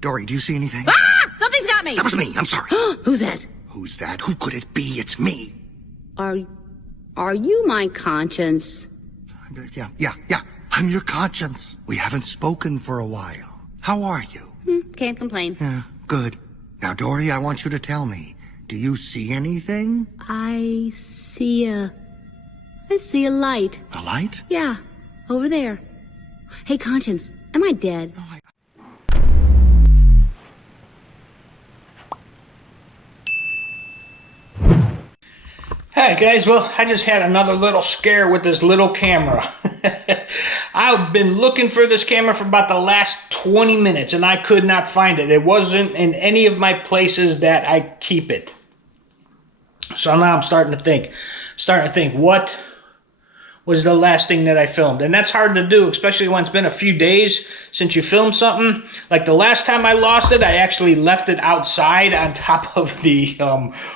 Dory, do you see anything? Ah! Something's got me! That was me. I'm sorry. Who's that? Who's that? Who could it be? It's me. Are you my conscience? Yeah. I'm your conscience. We haven't spoken for a while. How are you? Can't complain. Yeah, good. Now, Dory, I want you to tell me, do you see anything? I see a light. A light? Yeah, over there. Hey, Conscience, am I dead? No, Hi guys, well, I just had another little scare with this little camera. I've been looking for this camera for about the last 20 minutes and I could not find it. It wasn't in any of my places that I keep it. So now I'm starting to think, what was the last thing that I filmed? And that's hard to do, especially when it's been a few days since you filmed something. Like the last time I lost it, I actually left it outside on top of the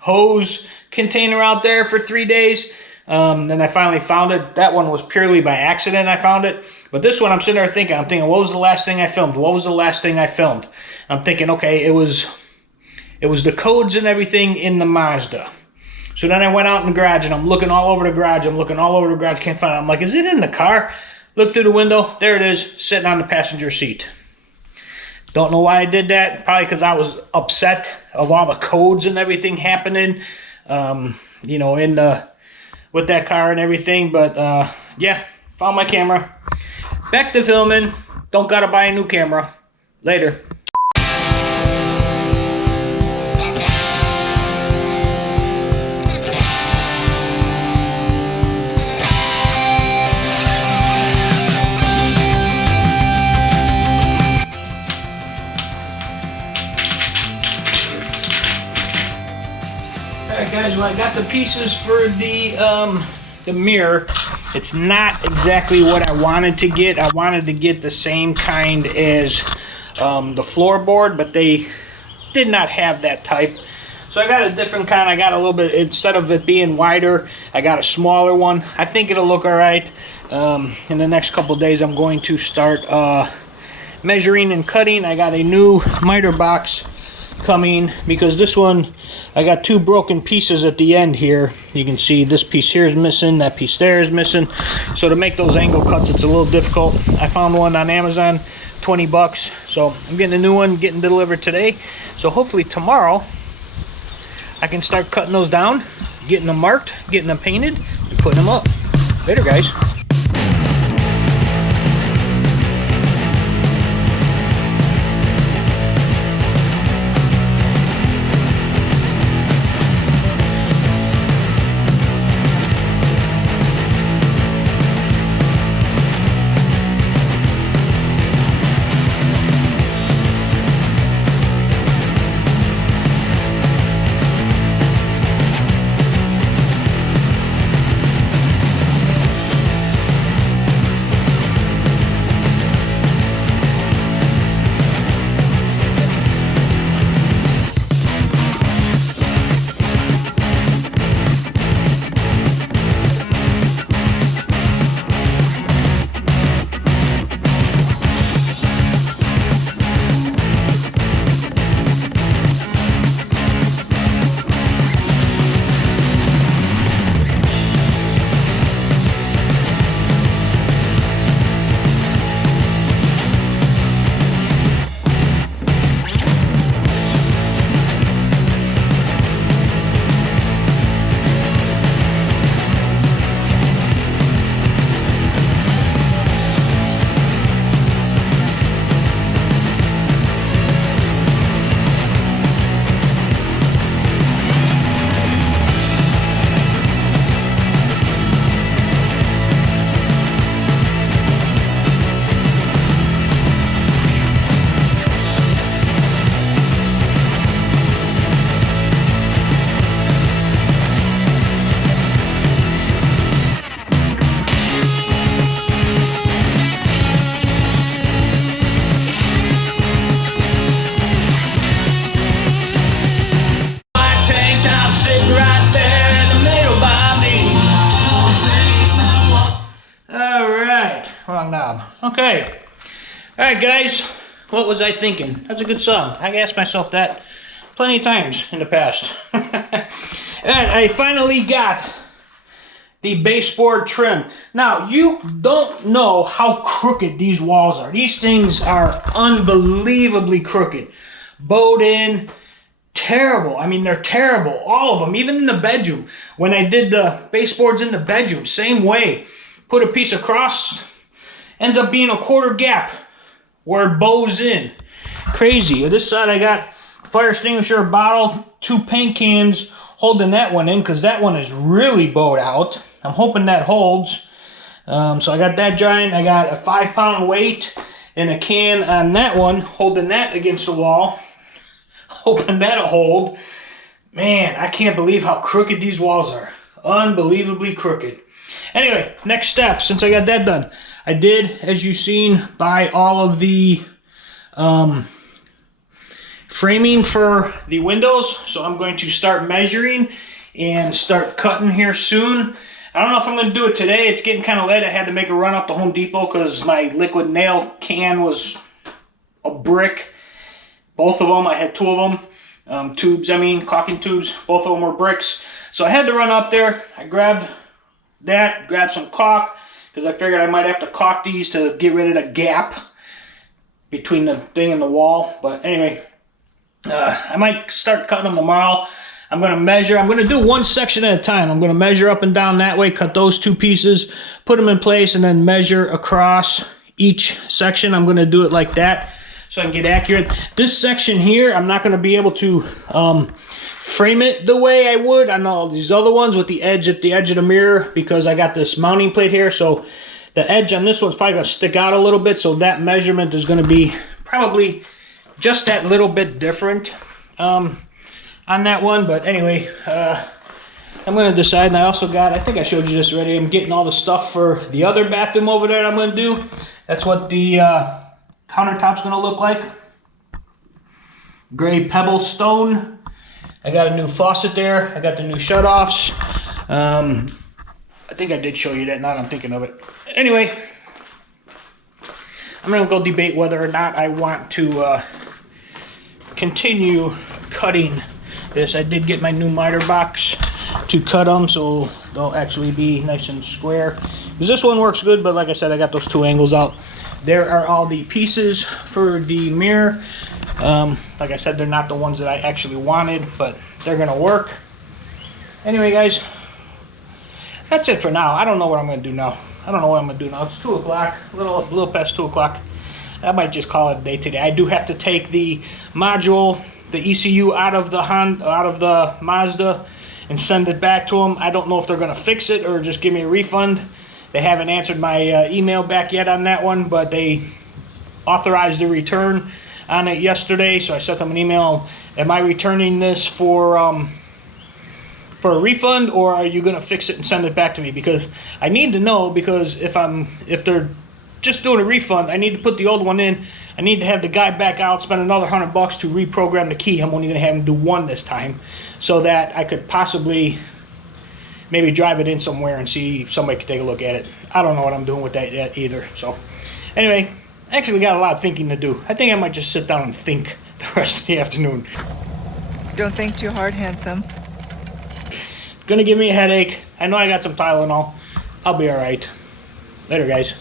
hose container out there for 3 days. Then I finally found it. That one was purely by accident I found it. But this one I'm sitting there thinking, what was the last thing I filmed? What was the last thing I filmed? I'm thinking, okay, it was the codes and everything in the Mazda. So then I went out in the garage and I'm looking all over the garage. Can't find it. I'm like, is it in the car? Look through the window. There it is, sitting on the passenger seat. Don't know why I did that. Probably because I was upset of all the codes and everything happening, you know, with that car and everything. But yeah, found my camera. Back to filming. Don't gotta buy a new camera. Later. Alright guys, well I got the pieces for the mirror. It's not exactly what I wanted to get. I wanted to get the same kind as the floorboard, but they did not have that type. So I got a different kind. I got a little bit, instead of it being wider, I got a smaller one. I think it'll look alright. In the next couple days I'm going to start measuring and cutting. I got a new miter box coming because this one, I got two broken pieces at the end here. You can see this piece here is missing, that piece there is missing. So to make those angle cuts, it's a little difficult. I found one on Amazon, 20 bucks. So I'm getting a new one, getting delivered today. So hopefully tomorrow I can start cutting those down, getting them marked, getting them painted, and putting them up. Later guys. Wrong knob. Okay. Alright guys. What was I thinking? That's a good song. I asked myself that plenty of times in the past. And I finally got the baseboard trim. Now, you don't know how crooked these walls are. These things are unbelievably crooked. Bowed in, terrible. I mean, they're terrible. All of them, even in the bedroom. When I did the baseboards in the bedroom, same way. Put a piece across, ends up being a quarter gap where it bows in. Crazy. This side I got fire extinguisher, bottle, 2 paint cans holding that one in because that one is really bowed out. I'm hoping that holds. So I got that giant. I got a 5-pound weight and a can on that one, holding that against the wall. Hoping that'll hold. Man, I can't believe how crooked these walls are. Unbelievably crooked. Anyway, next step, since I got that done. I did, as you've seen, buy all of the framing for the windows. So I'm going to start measuring and start cutting here soon. I don't know if I'm going to do it today. It's getting kind of late. I had to make a run up to Home Depot because my liquid nail can was a brick. Both of them, I had 2 of them. Tubes, caulking tubes. Both of them were bricks. So I had to run up there. I grabbed that, grabbed some caulk, because I figured I might have to caulk these to get rid of the gap between the thing and the wall. But anyway, I might start cutting them tomorrow. I'm going to measure. I'm going to do one section at a time. I'm going to measure up and down that way, cut those 2 pieces, put them in place, and then measure across each section. I'm going to do it like that so I can get accurate. This section here, I'm not going to be able to frame it the way I would on all these other ones with the edge at the edge of the mirror, because I got this mounting plate here. So the edge on this one's probably going to stick out a little bit. So that measurement is going to be probably just that little bit different on that one. But anyway, I'm going to decide. And I also got, I think I showed you this already, I'm getting all the stuff for the other bathroom over there that I'm going to do. That's what the countertop's going to look like. Gray pebble stone. I got a new faucet there. I got the new shutoffs. I think I did show you that, now that I'm thinking of it. Anyway, I'm going to go debate whether or not I want to continue cutting this. I did get my new miter box to cut them, so they'll actually be nice and square. Because this one works good, but like I said, I got those 2 angles out. There are all the pieces for the mirror. Like I said, they're not the ones that I actually wanted, but they're gonna work. Anyway, guys, that's it for now. I don't know what I'm gonna do now. I don't know what I'm gonna do now. It's 2 o'clock, a little past 2 o'clock. I might just call it a day today. I do have to take the module, the ECU out of the Mazda and send it back to them. I don't know if they're gonna fix it or just give me a refund. They haven't answered my email back yet on that one, but they authorized the return on it yesterday, so I sent them an email. Am I returning this for a refund, or are you gonna fix it and send it back to me? Because I need to know, because if they're just doing a refund, I need to put the old one in. I need to have the guy back out, spend another $100 to reprogram the key. I'm only gonna have him do 1 this time, so that I could possibly maybe drive it in somewhere and see if somebody could take a look at it. I don't know what I'm doing with that yet either. So anyway, I actually got a lot of thinking to do. I think I might just sit down and think the rest of the afternoon. Don't think too hard, handsome. Gonna give me a headache. I know I got some Tylenol. I'll be all right. Later, guys.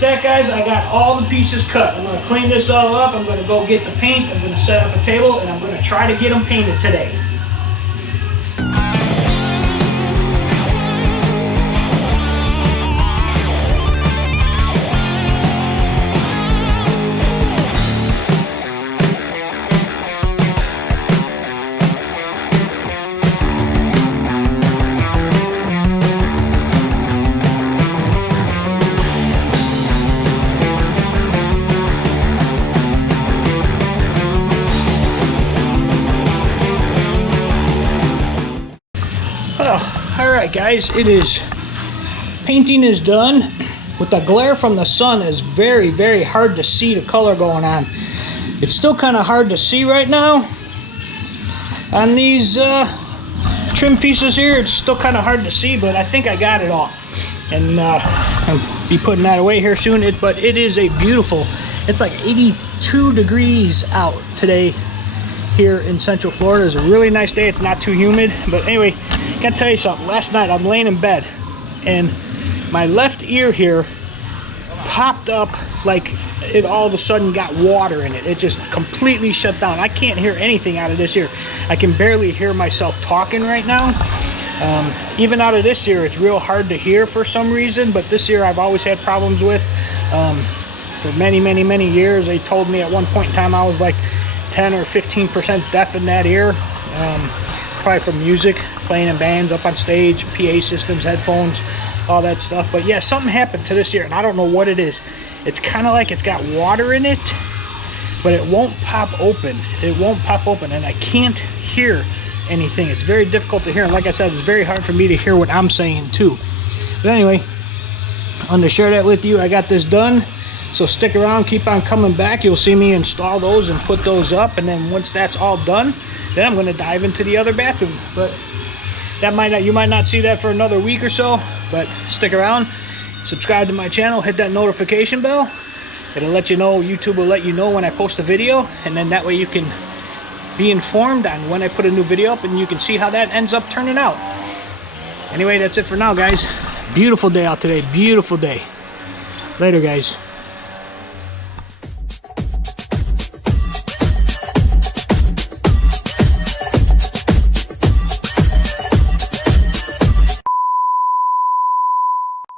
with that, guys, I got all the pieces cut. I'm gonna clean this all up. I'm gonna go get the paint. I'm gonna set up a table, and I'm gonna try to get them painted today. Alright guys, painting is done. With the glare from the sun, is very, very hard to see the color going on. It's still kind of hard to see right now on these trim pieces here. It's still kind of hard to see, but I think I got it all. And I'll be putting that away here soon. But it is a beautiful, it's like 82 degrees out today here in Central Florida. It's a really nice day. It's not too humid. But anyway, gotta tell you something. Last night I'm laying in bed and my left ear here popped up, like it all of a sudden got water in it. It just completely shut down. I can't hear anything out of this ear. I can barely hear myself talking right now. Even out of this ear, it's real hard to hear for some reason, but this ear I've always had problems with for many years. They told me at one point in time I was like 10 or 15% deaf in that ear, probably from music, playing in bands, up on stage, PA systems, headphones, all that stuff. But yeah, something happened to this ear and I don't know what it is. It's kind of like it's got water in it, but it won't pop open. It won't pop open and I can't hear anything. It's very difficult to hear, and like I said, it's very hard for me to hear what I'm saying too. But anyway, I wanted to share that with you. I got this done, so stick around, keep on coming back. You'll see me install those and put those up, and then once that's all done, then I'm going to dive into the other bathroom. But that you might not see that for another week or so, but stick around, subscribe to my channel, hit that notification bell. It'll let you know, YouTube will let you know when I post a video, and then that way you can be informed on when I put a new video up, and you can see how that ends up turning out. Anyway, that's it for now, guys. Beautiful day out today, beautiful day. Later, guys.